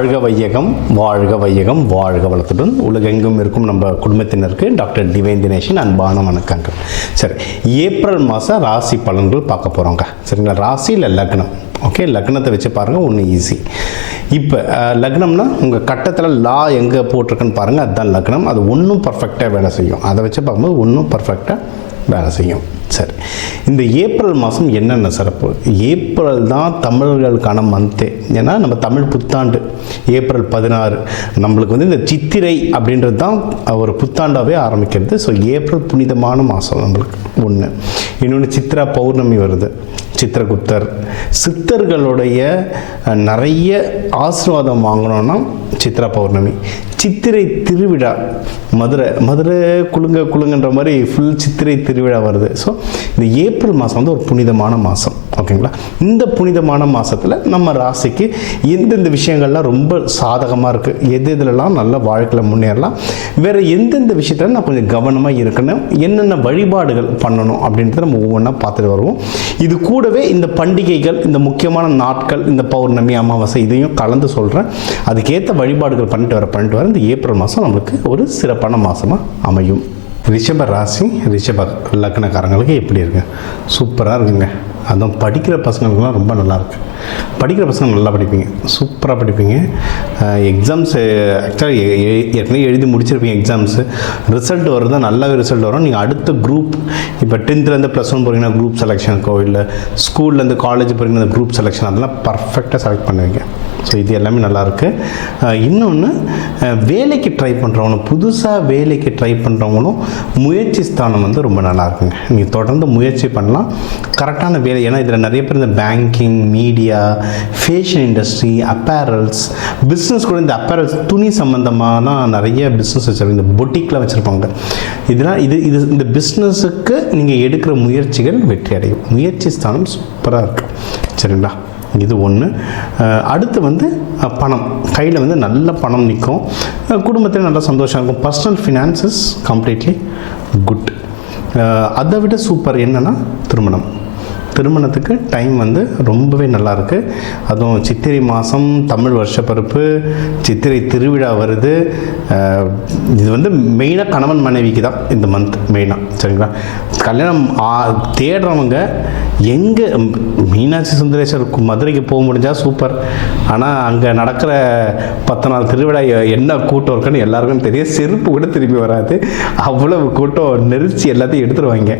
வாழ்க வையகம், வாழ்க வையகம், வாழ்க வளத்துடன் உலகெங்கும் இருக்கும் நம்ம குடும்பத்தினருக்கு டாக்டர் டிவைன் தினேஷின் அன்பான வணக்கங்கள். சரி, ஏப்ரல் மாதம் ராசி பலன்கள் பார்க்க போகிறோங்க. சரிங்களா? ராசி இல்லை லக்னம். ஓகே, லக்னத்தை வச்சு பாருங்கள், ஒன்று ஈஸி. இப்போ லக்னம்னா உங்கள் கட்டத்தில் லா எங்கே போட்டிருக்குன்னு பாருங்கள், அதுதான் லக்னம். அது ஒன்றும் பர்ஃபெக்டாக வேலை செய்யும். அதை வச்சு பார்க்கும்போது ஒன்றும் பர்ஃபெக்டாக வேலை செய்யும். சரி, இந்த ஏப்ரல் மாதம் என்னென்ன சிறப்பு? ஏப்ரல் தான் தமிழர்களுக்கான மந்த்தே. ஏன்னா நம்ம தமிழ் புத்தாண்டு ஏப்ரல் 16. நம்மளுக்கு வந்து இந்த சித்திரை அப்படின்றது தான் ஒரு புத்தாண்டாகவே ஆரம்பிக்கிறது. ஸோ ஏப்ரல் புனிதமான மாதம் நம்மளுக்கு ஒன்று. இன்னொன்று சித்ரா பௌர்ணமி வருது, சித்திரகுப்தர். சித்தர்களுடைய நிறைய ஆசீர்வாதம் வாங்கணும்னா சித்ரா பௌர்ணமி. சித்திரை திருவிழா, மதுரை குலுங்கன்ற மாதிரி ஃபுல் சித்திரை திருவிழா வருது. ஸோ இந்த ஏப்ரல் மாதம் வந்து ஒரு புனிதமான மாதம். ஓகேங்களா? இந்த புனிதமான மாதத்தில் நம்ம ராசிக்கு எந்தெந்த விஷயங்கள்லாம் ரொம்ப சாதகமாக இருக்குது, எதுலலாம் நல்ல வாழ்க்கையில் முன்னேறலாம், வேறு எந்தெந்த விஷயத்தில் நான் கொஞ்சம் கவனமாக இருக்கணும், என்னென்ன வழிபாடுகள் பண்ணணும் அப்படின்றத நம்ம ஒவ்வொன்றா பார்த்துட்டு வருவோம். இது கூடவே இந்த பண்டிகைகள், இந்த முக்கியமான நாட்கள், இந்த பௌர்ணமி, அமாவாசை இதையும் கலந்து சொல்கிறேன். அதுக்கேற்ற வழிபாடுகள் பண்ணிட்டு வர இந்த ஏப்ரல் மாதம் நம்மளுக்கு ஒரு சிறப்பான மாதமாக அமையும். ரிஷப ராசி, ரிஷப லக்னக்காரங்களுக்கு எப்படி இருக்கு? சூப்பராக இருக்குங்க. அதுவும் படிக்கிற பசங்களுக்குலாம் ரொம்ப நல்லாயிருக்கு. படிக்கிற பசங்க நல்லா படிப்பீங்க, சூப்பராக படிப்பீங்க. எக்ஸாம்ஸ் ஆக்சுவலாக ஏற்கனவே எழுதி முடிச்சிருப்பீங்க. எக்ஸாம்ஸு ரிசல்ட் வருது, நல்லாவே ரிசல்ட் வரும். நீங்கள் அடுத்த குரூப், இப்போ 10th +1 போகிறீங்கன்னா குரூப் செலெக்ஷனுக்கோ, இல்லை ஸ்கூல்லேருந்து காலேஜ் போகிறீங்கன்னா அந்த குரூப் செலெக்ஷன், அதெல்லாம் பர்ஃபெக்டாக செலக்ட் பண்ணுவீங்க. ஸோ இது எல்லாமே நல்லாயிருக்கு. இன்னொன்று, வேலைக்கு ட்ரை பண்ணுறவங்களும், புதுசாக வேலைக்கு ட்ரை பண்ணுறவங்களும் முயற்சி ஸ்தானம் வந்து ரொம்ப நல்லாயிருக்குங்க. நீங்கள் தொடர்ந்து முயற்சி பண்ணலாம், கரெக்டான வேலை. ஏன்னா இதில் நிறைய பேர் இந்த banking, media, fashion industry, apparels business கூட, இந்த அப்பேரல்ஸ் துணி சம்மந்தமான நிறைய பிஸ்னஸ் வச்சுருப்பாங்க, இந்த பொட்டிக்கில் வச்சுருப்பாங்க. இதெல்லாம் இது இந்த பிஸ்னஸுக்கு நீங்கள் எடுக்கிற முயற்சிகள் வெற்றி அடையும். முயற்சி ஸ்தானம் சூப்பராக இருக்குது. சரிங்களா? இது ஒன்று. அடுத்து வந்து பணம் கையில் வந்து நல்ல பணம் நிற்கும், குடும்பத்தில் நல்ல சந்தோஷம் இருக்கும். Personal finances completely good. அதை விட சூப்பர் என்னென்னா திருமணத்துக்கு டைம் வந்து ரொம்பவே நல்லாயிருக்கு. அதுவும் சித்திரை மாதம், தமிழ் வருஷப்பருப்பு, சித்திரை திருவிழா வருது. இது வந்து மெயினாக கணவன் மனைவிக்கு தான் இந்த மந்த் மெயினாக. சரிங்களா? கல்யாணம் தேடுறவங்க எங்கே, மீனாட்சி சுந்தரேஸ்வர் மதுரைக்கு போக முடிஞ்சால் சூப்பர். ஆனால் அங்கே நடக்கிற 10 நாள் திருவிழா என்ன கூட்டம் இருக்குன்னு எல்லாருக்கும் தெரியும். செருப்பு கூட திரும்பி வராது, அவ்வளவு கூட்டம் நெரிச்சி எல்லாத்தையும் எடுத்துருவாங்க.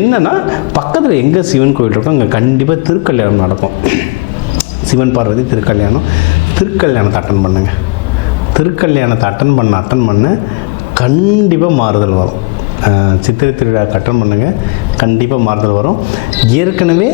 என்னன்னா பக்கத்தில் எங்கே சிவன் கோயில் இருக்கும், அங்கே கண்டிப்பாக திருக்கல்யாணம் நடக்கும். சிவன் பார்வதி திருக்கல்யாணத்தை அட்டன் பண்ணுங்க. திருக்கல்யாணத்தை அட்டன் பண்ண கண்டிப்பாக மாறுதல் வரும். சித்திரை திருவிழா அட்டன் பண்ணுங்கள், கண்டிப்பாக மாறுதல் வரும். ஏற்கனவே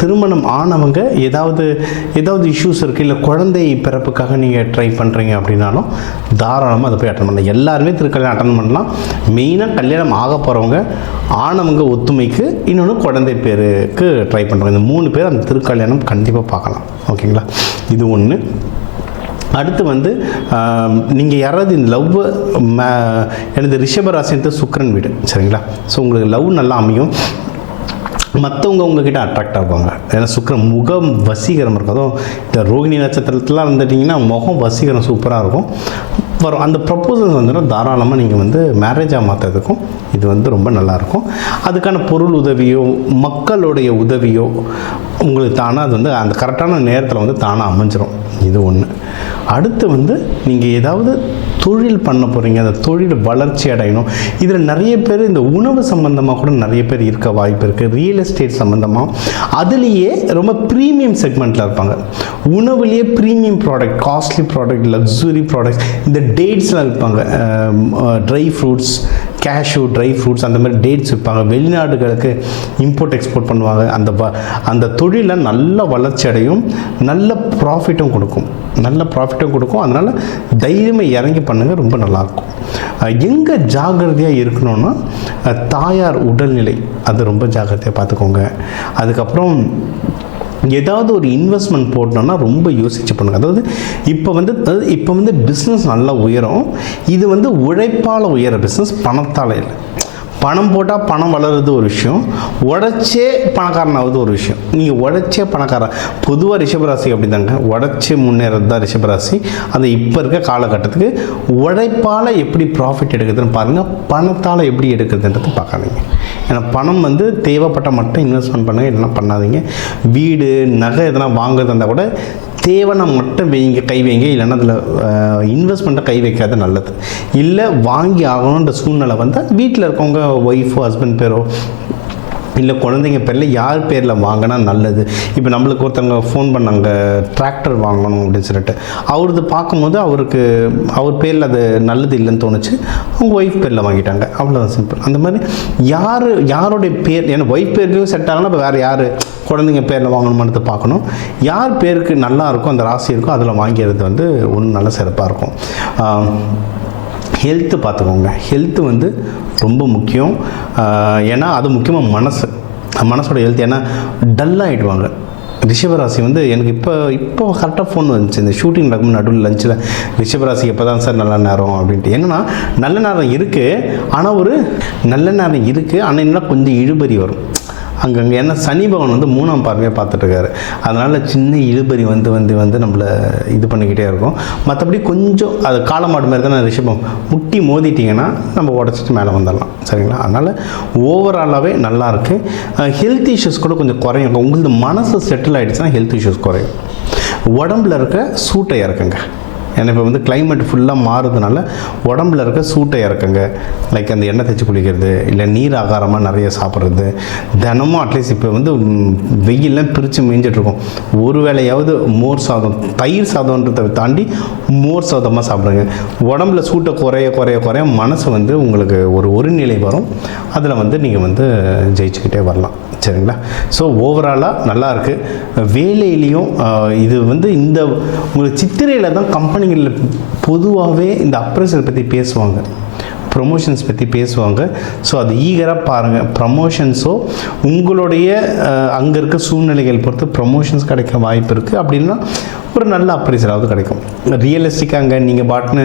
திருமணம் ஆனவங்க ஏதாவது இஷ்யூஸ் இருக்குது, இல்லை குழந்தை பிறப்புக்காக நீங்கள் ட்ரை பண்ணுறீங்க அப்படின்னாலும் தாராளமாக அதை போய் அட்டன் பண்ணலாம். எல்லாருமே திருக்கல்யாணம் அட்டன் பண்ணலாம். மெயினாக கல்யாணம் ஆக போகிறவங்க, ஆனவங்க ஒத்துமைக்கு, இன்னொன்று குழந்தை பேருக்கு ட்ரை பண்ணுறவங்க, இந்த 3 பேர் அந்த திருக்கல்யாணம் கண்டிப்பாக பார்க்கலாம். ஓகேங்களா? இது ஒன்று. அடுத்து வந்து நீங்கள் யாராவது இந்த லவ், எனது ரிஷபராசின்றது சுக்கிரன் வீடு. சரிங்களா? ஸோ உங்களுக்கு லவ் நல்லா அமையும். மற்றவங்க உங்ககிட்ட அட்ராக்ட் ஆகுவாங்க. ஏன்னா சுக்கிரன் முகம் வசீகரம் இருக்கும். அதுவும் இந்த ரோகிணி நட்சத்திரத்துலாம் இருந்துட்டிங்கன்னா முகம் வசீகரம் சூப்பராக இருக்கும் வரும். அந்த ப்ரப்போசல் வந்துன்னா தாராளமாக நீங்கள் வந்து மேரேஜாக மாற்றுறதுக்கும் இது வந்து ரொம்ப நல்லாயிருக்கும். அதுக்கான பொருள் உதவியோ, மக்களுடைய உதவியோ உங்களுக்கு தானாக அது வந்து அந்த கரெக்டான நேரத்தில் வந்து தானாக அமைஞ்சிரும். இது ஒன்று. அடுத்து வந்து நீங்கள் ஏதாவது தொழில் பண்ண போகிறீங்க, அந்த தொழில் வளர்ச்சி அடையணும். இதில் நிறைய பேர் இந்த உணவு சம்மந்தமாக கூட நிறைய பேர் இருக்க வாய்ப்பு இருக்குது. ரியல் எஸ்டேட் சம்மந்தமாக, அதுலேயே ரொம்ப ப்ரீமியம் செக்மெண்ட்டில் இருப்பாங்க. உணவுலேயே premium product, costly product, luxury products, இந்த டேட்ஸ்லாம் விற்பாங்க. Dry fruits, cashew, dry fruits, அந்த மாதிரி டேட்ஸ் விற்பாங்க. வெளிநாடுகளுக்கு இம்போர்ட் எக்ஸ்போர்ட் பண்ணுவாங்க. அந்த தொழிலை நல்ல வளர்ச்சி அடையும், நல்ல ப்ராஃபிட்டும் கொடுக்கும். அதனால் தைரியமாக இறங்கி பண்ணுங்கள், ரொம்ப நல்லாயிருக்கும். எங்கே ஜாகிரதையாக இருக்கணும்னா தாயார் உடல்நிலை, அது ரொம்ப ஜாகிரதையாக பார்த்துக்கோங்க. அதுக்கப்புறம் ஏதாவது ஒரு இன்வெஸ்ட்மெண்ட் போடணுன்னா ரொம்ப யோசிச்சு பண்ணுங்க. அதாவது இப்போ வந்து பிஸ்னஸ் நல்லா உயரும். இது வந்து உழைப்பால் உயர பிஸ்னஸ், பணத்தால் இல்லை. பணம் போட்டால் பணம் வளருது ஒரு விஷயம், உழைச்சே பணக்காரனாவது ஒரு விஷயம். நீங்கள் உழைச்சே பணக்காரன், பொதுவாக ரிஷபராசி அப்படி தாங்க, உழைச்சி முன்னேறது தான் ரிஷபராசி. அது இப்போ இருக்க காலகட்டத்துக்கு உழைப்பால் எப்படி ப்ராஃபிட் எடுக்குதுன்னு பாருங்கள், பணத்தால் எப்படி எடுக்குதுன்றது பார்க்காதீங்க. ஏன்னா பணம் வந்து தேவைப்பட்ட மட்டும் இன்வெஸ்ட்மெண்ட் பண்ணுங்கள், இல்லைன்னா பண்ணாதீங்க. வீடு நகை எதனா வாங்குறதா இருந்தால் கூட தேவைன்னா மட்டும் வைங்க, கை வைங்க, இல்லைன்னா அதில் இன்வெஸ்ட்மெண்ட்டை கை வைக்காத நல்லது. இல்லை வாங்கி ஆகணுன்ற சூழ்நிலை வந்தால் வீட்டில் இருக்கவங்க ஒய்ஃபோ ஹஸ்பண்ட் பேரோ இல்லை குழந்தைங்க பேரில் யார் பேரில் வாங்கினா நல்லது. இப்போ நம்மளுக்கு ஒருத்தவங்க ஃபோன் பண்ணாங்க டிராக்டர் வாங்கணும் அப்படின்னு சொல்லிட்டு, அவரது பார்க்கும்போது அவர் பேரில் அது நல்லது இல்லைன்னு தோணுச்சு, அவங்க ஒய்ஃப் பேரில் வாங்கிட்டாங்க, அவ்வளோதான் சிம்பிள். அந்த மாதிரி யாருடைய பேர், ஏன்னா ஒய்ஃப் பேர்லையும் செட் ஆகலாம், இப்போ வேறு யார் குழந்தைங்க பேரில் வாங்கணுமானது பார்க்கணும். யார் பேருக்கு நல்லா இருக்கும், அந்த ராசி இருக்கும், அதில் வாங்கிறது வந்து ஒன்றும் நல்ல சிறப்பாக இருக்கும். ஹெல்த்து பார்த்துக்கோங்க. ஹெல்த்து வந்து ரொம்ப முக்கியம். ஏன்னா அது முக்கியமாக மனசோட ஹெல்த். ஏன்னா டல்லாகிடுவாங்க ரிஷபராசி வந்து. எனக்கு இப்போ கரெக்டாக ஃபோன் வந்துச்சு, இந்த ஷூட்டிங் நடக்கும் நடுவில் லஞ்சில், ரிஷபராசி எப்போ தான் சார் நல்ல நேரம் அப்படின்ட்டு. என்னென்னா நல்ல நேரம் இருக்குது, ஆனால் இன்னும் கொஞ்சம் இழுபறி வரும் அங்கங்கே. ஏன்னா சனி பகவான் வந்து 3ஆம் பார்வையாக பார்த்துட்ருக்காரு, அதனால் சின்ன இழுபறி வந்து நம்மளை இது பண்ணிக்கிட்டே இருக்கும். மற்றபடி கொஞ்சம் அது காலமாடு மாதிரி தானே ரிஷபம், முட்டி மோதிட்டிங்கன்னா நம்ம உடச்சிட்டு மேலே வந்துடலாம், சரிங்களா? அதனால் ஓவராலாகவே நல்லாயிருக்கு. ஹெல்த் இஷ்யூஸ் கூட கொஞ்சம் குறையும். உங்களுக்கு மனசு செட்டில் ஆகிடுச்சுன்னா ஹெல்த் இஷ்யூஸ் குறையும். உடம்புல இருக்க சூட்டை இறக்குங்க. ஏன்னா இப்போ வந்து கிளைமேட் ஃபுல்லாக மாறுறதுனால உடம்புல இருக்க சூட்டை இறக்குங்க. லைக் அந்த எண்ணெய் தேய்ச்சி குளிக்கிறது, இல்லை நீர் ஆகாரமாக நிறைய சாப்பிட்றது, தினமும் அட்லீஸ்ட் இப்போ வந்து வெயிலெலாம் பிரித்து மேய்ஞ்சிட்ருக்கோம், ஒரு வேளையாவது மோர் சாதம், தயிர் சாதம்ன்றதை தாண்டி மோர் சாதமாக சாப்பிடுங்க. உடம்புல சூட்டை குறைய மனசு வந்து உங்களுக்கு ஒரு நிலை வரும், அதில் வந்து நீங்கள் வந்து ஜெயிச்சுக்கிட்டே வரலாம், சரிங்களா? ஸோ ஓவராலாக நல்லாயிருக்கு. வேலையிலையும் இது வந்து இந்த உங்களுக்கு சித்திரையில் தான் கம்பெனிகளில் பொதுவாகவே இந்த அப்ரைசல் பற்றி பேசுவாங்க, ப்ரொமோஷன்ஸ் பற்றி பேசுவாங்க. ஸோ அது ஈகராக பாருங்கள். ப்ரமோஷன்ஸோ உங்களுடைய அங்கே இருக்க சூழ்நிலைகள் பொறுத்து ப்ரமோஷன்ஸ் கிடைக்க வாய்ப்பு இருக்குது. அப்படின்னா ஒரு நல்ல அப்ரைசலாவது கிடைக்கும். ரியலிஸ்டிக்காங்க நீங்கள் பாட்டுன்னு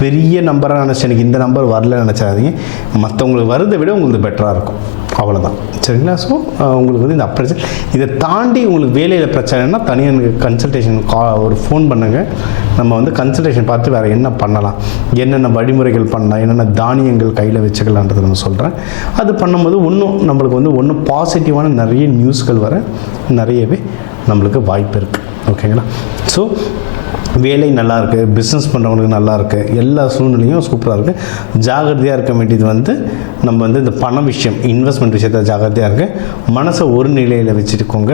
பெரிய நம்பராக நினச்சி எனக்கு இந்த நம்பர் வரல நினச்சாதீங்க, மற்றவங்களுக்கு வரதை விட உங்களுக்கு பெட்டராக இருக்கும், அவ்வளோதான், சரிங்களா? ஸோ உங்களுக்கு வந்து இந்த அப்ரைசல் இதை தாண்டி உங்களுக்கு வேலையில் பிரச்சனைனா தனியாக எனக்கு கன்சல்டேஷன் ஒரு ஃபோன் பண்ணுங்கள். நம்ம வந்து கன்சல்டேஷன் பார்த்து வேறு என்ன பண்ணலாம், என்னென்ன வழிமுறைகள் பண்ணலாம், என்னென்ன தானியங்கள் கையில் வச்சுக்கலான்றது நம்ம சொல்கிறேன். அது பண்ணும்போது நம்மளுக்கு வந்து பாசிட்டிவான நிறைய நியூஸ்கள் வர நிறையவே நம்மளுக்கு வாய்ப்பு இருக்குது, ஓகேங்களா? ஸோ வேலை நல்லாயிருக்கு, பிஸ்னஸ் பண்ணுறவங்களுக்கு நல்லாயிருக்கு, எல்லா சூழ்நிலையும் சூப்பராக இருக்குது. ஜாகிரதையாக இருக்க வேண்டியது வந்து நம்ம வந்து இந்த பண விஷயம், இன்வெஸ்ட்மெண்ட் விஷயத்தில் ஜாகிரதையாக இருக்குது. மனசை ஒரு நிலையில் வச்சுருக்கோங்க.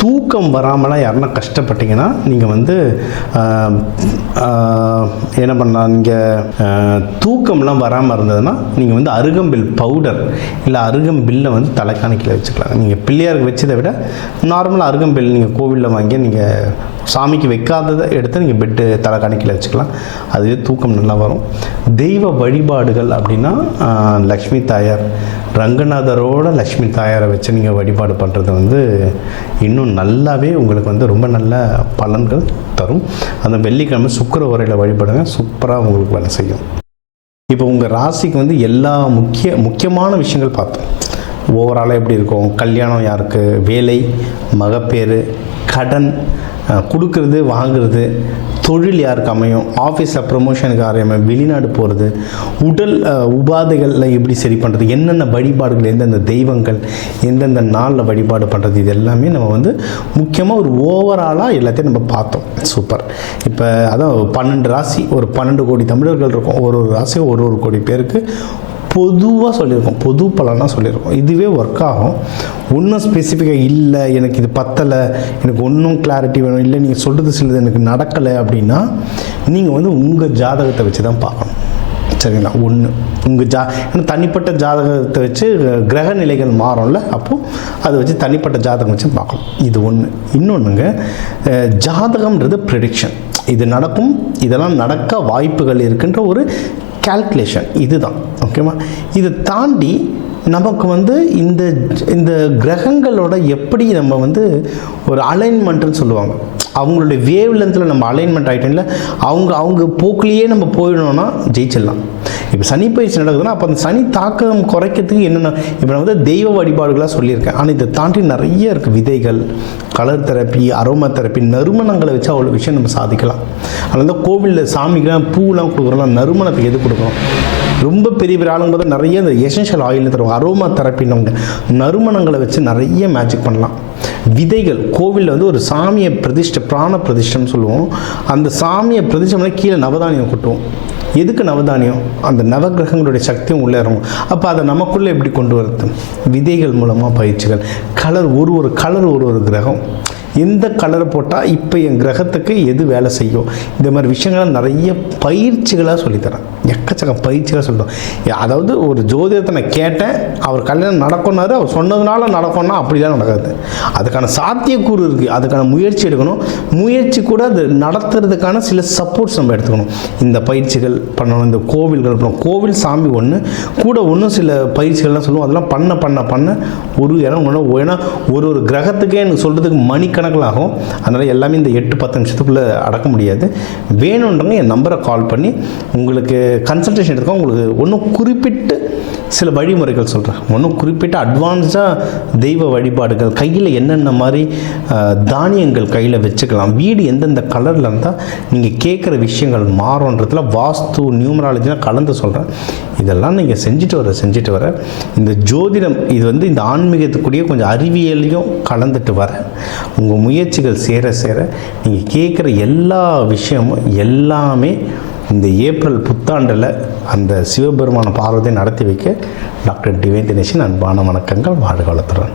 தூக்கம் வராமலாம் யாருன்னா கஷ்டப்பட்டீங்கன்னா நீங்கள் வந்து என்ன பண்ணலாம், நீங்கள் தூக்கம்லாம் வராமல் இருந்ததுன்னா நீங்கள் வந்து அருகம்பில் பவுடர் இல்லை அருகம்பில்லை வந்து தலைக்காணிக்கையில் வச்சுக்கலாம். நீங்கள் பிள்ளையாருக்கு வச்சதை விட நார்மலாக அருகம்பில் நீங்கள் கோவிலில் வாங்கி நீங்கள் சாமிக்கு வைக்காததை எடுத்து நீங்கள் பெட்டு தலைக்காணிக்கையில் வச்சுக்கலாம், அதுவே தூக்கம் நல்லா வரும். தெய்வ வழிபாடுகள் அப்படின்னா லக்ஷ்மி தாயார், ரங்கநாதரோட லக்ஷ்மி தாயாரை வச்சு நீங்கள் வழிபாடு பண்ணுறது வந்து இன்னும் நல்லாவே உங்களுக்கு வந்து ரொம்ப நல்ல பலன்கள் தரும். அந்த வெள்ளிக்கிழமை சுக்கிர உரையில் வழிபடுங்க, சூப்பராக உங்களுக்கு வேலை செய்யும். இப்போ உங்கள் ராசிக்கு வந்து எல்லா முக்கியமான விஷயங்கள் பார்த்தோம். ஓவராலாக எப்படி இருக்கும், கல்யாணம் யாருக்கு, வேலை, மகப்பேறு, கடன் கொடுக்கறது வாங்கிறது, தொழில் யாருக்கு அமையும், ஆஃபீஸில் ப்ரொமோஷனுக்கு அமையும், வெளிநாடு போகிறது, உடல் உபாதைகளில் எப்படி சரி பண்ணுறது, என்னென்ன வழிபாடுகள், எந்தெந்த தெய்வங்கள் எந்தெந்த நாளில் வழிபாடு பண்ணுறது, இது எல்லாமே நம்ம வந்து முக்கியமாக ஒரு ஓவராலாக எல்லாத்தையும் நம்ம பார்த்தோம். சூப்பர். இப்போ அதான் 12 ராசி, ஒரு 12 கோடி தமிழர்கள் இருக்கும், ஒரு ராசியும் ஒரு கோடி பேருக்கு பொதுவாக சொல்லியிருக்கோம், பொது பலனாக சொல்லியிருக்கோம். இதுவே ஒர்க் ஆகும். ஒன்றும் ஸ்பெசிஃபிக்காக இல்லை, எனக்கு இது பத்தலை, எனக்கு ஒன்றும் கிளாரிட்டி வேணும், இல்லை நீங்கள் சொல்கிறது சிலது எனக்கு நடக்கலை அப்படின்னா நீங்கள் வந்து உங்கள் ஜாதகத்தை வச்சு தான் பார்க்கணும், சரிங்களா? உங்கள் ஏன்னா தனிப்பட்ட ஜாதகத்தை வச்சு கிரக நிலைகள் மாறும்ல, அப்போது அதை வச்சு தனிப்பட்ட ஜாதகம் வச்சு பார்க்கணும். இது ஒன்று. இன்னொன்றுங்க, ஜாதகம்ன்றது ப்ரெடிக்ஷன், இது நடக்கும், இதெல்லாம் நடக்க வாய்ப்புகள் இருக்குன்ற ஒரு கால்குலேஷன், இதுதான், ஓகேவா? இதை தாண்டி நமக்கு வந்து இந்த கிரகங்களோட எப்படி நம்ம வந்து ஒரு அலைன்மெண்ட்டுன்னு சொல்லுவாங்க, அவங்களுடைய வேவ் லென்த்தில் நம்ம அலைன்மெண்ட் ஆகிட்டோம்ல, அவங்க போக்குலேயே நம்ம போயிடணும்னா ஜெயிச்சிடலாம். இப்போ சனி பயிற்சி நடக்குதுன்னா அப்போ அந்த சனி தாக்கம் குறைக்கிறதுக்கு என்னென்ன இப்போ நான் வந்து தெய்வ வழிபாடுகளாக சொல்லியிருக்கேன். ஆனால் இதை தாண்டி நிறைய இருக்குது. விதைகள், கலர் தெரப்பி, அரோமா தெரப்பி, நறுமணங்களை வச்சு அவ்வளோ விஷயம் நம்ம சாதிக்கலாம். அதனால தான் கோவிலில் சாமிக்கெலாம் பூலாம் கொடுக்குறோம்லாம், நறுமணத்துக்கு எது கொடுக்கணும்? ரொம்ப பெரிய பெரிய ஆளுங்க போது நிறைய இந்த எசென்ஷியல் ஆயில் தருவாங்க, அரோமா தெரப்பின்னு நறுமணங்களை வச்சு நிறைய மேஜிக் பண்ணலாம். விதைகள், கோவிலில் வந்து ஒரு சாமியை பிரதிஷ்டை, பிராண பிரதிஷ்டைன்னு சொல்லுவோம். அந்த சாமியை பிரதிஷ்டை பண்ணி கீழே நவதானியம் கொட்டுவோம். எதுக்கு நவதானியம்? அந்த நவகிரகங்களுடைய சக்தியும் உள்ளே இறங்கும். அப்போ அதை நமக்குள்ளே எப்படி கொண்டு வரது? விதைகள் மூலமாக பயிற்சிகள். கலர், ஒரு கலர் ஒரு கிரகம், எந்த கலரை போட்டால் இப்போ என் கிரகத்துக்கு எது வேலை செய்யும், இந்த மாதிரி விஷயங்களை நிறைய பயிற்சிகளாக சொல்லித்தரேன். எக்கச்சக்கம் பயிற்சிகளாக சொல்லிட்டோம். அதாவது ஒரு ஜோதிடத்தை நான் கேட்டேன், அவர் கல்யாணம் நடக்கும்னாரு, அவர் சொன்னதுனால நடக்கும்னா அப்படிலாம் நடக்காது. அதுக்கான சாத்தியக்கூறு இருக்குது, அதுக்கான முயற்சி எடுக்கணும். முயற்சி கூட அது நடத்துறதுக்கான சில சப்போர்ட்ஸ் நம்ம எடுத்துக்கணும். இந்த பயிற்சிகள் பண்ணணும், இந்த கோவில்கள் பண்ணணும். கோவில் சாமி ஒன்று கூட ஒன்றும் சில பயிற்சிகள்லாம் சொல்லுவோம். அதெல்லாம் பண்ண ஒரு இடம் ஏன்னா ஒரு கிரகத்துக்கே எனக்கு சொல்கிறதுக்கு மணிக்கணக்கில் ஆகும். அதனால் எல்லாமே இந்த 8-10 நிமிஷத்துக்குள்ளே அடக்க முடியாது. வேணுன்றவங்க என் நம்பரை கால் பண்ணி உங்களுக்கு கன்சல்டேஷன் எடுத்துக்கோ. உங்களுக்கு ஒன்றும் குறிப்பிட்டு சில வழிமுறைகள் சொல்கிறேன். ஒன்றும் குறிப்பிட்ட அட்வான்ஸாக தெய்வ வழிபாடுகள், கையில் என்னென்ன மாதிரி தானியங்கள் கையில் வச்சுக்கலாம், வீடு எந்தெந்த கலரில் இருந்தால் நீங்கள் கேட்குற விஷயங்கள் மாறுன்றதுல வாஸ்து, நியூமராலஜிலாம் கலந்து சொல்கிறேன். இதெல்லாம் நீங்கள் செஞ்சுட்டு வர இந்த ஜோதிடம் இது வந்து இந்த ஆன்மீகத்துக்குரிய கொஞ்சம் அறிவியலையும் கலந்துட்டு வர உங்கள் முயற்சிகள் சேர நீங்கள் கேட்குற எல்லா விஷயமும் எல்லாமே இந்த ஏப்ரல் புத்தாண்டில் அந்த சிவபெருமான பார்வதியை நடத்தி வைக்க டாக்டர் டிவைன் தினேஷன் அன்பான வணக்கங்கள். வாழ்க வளத்துடன்.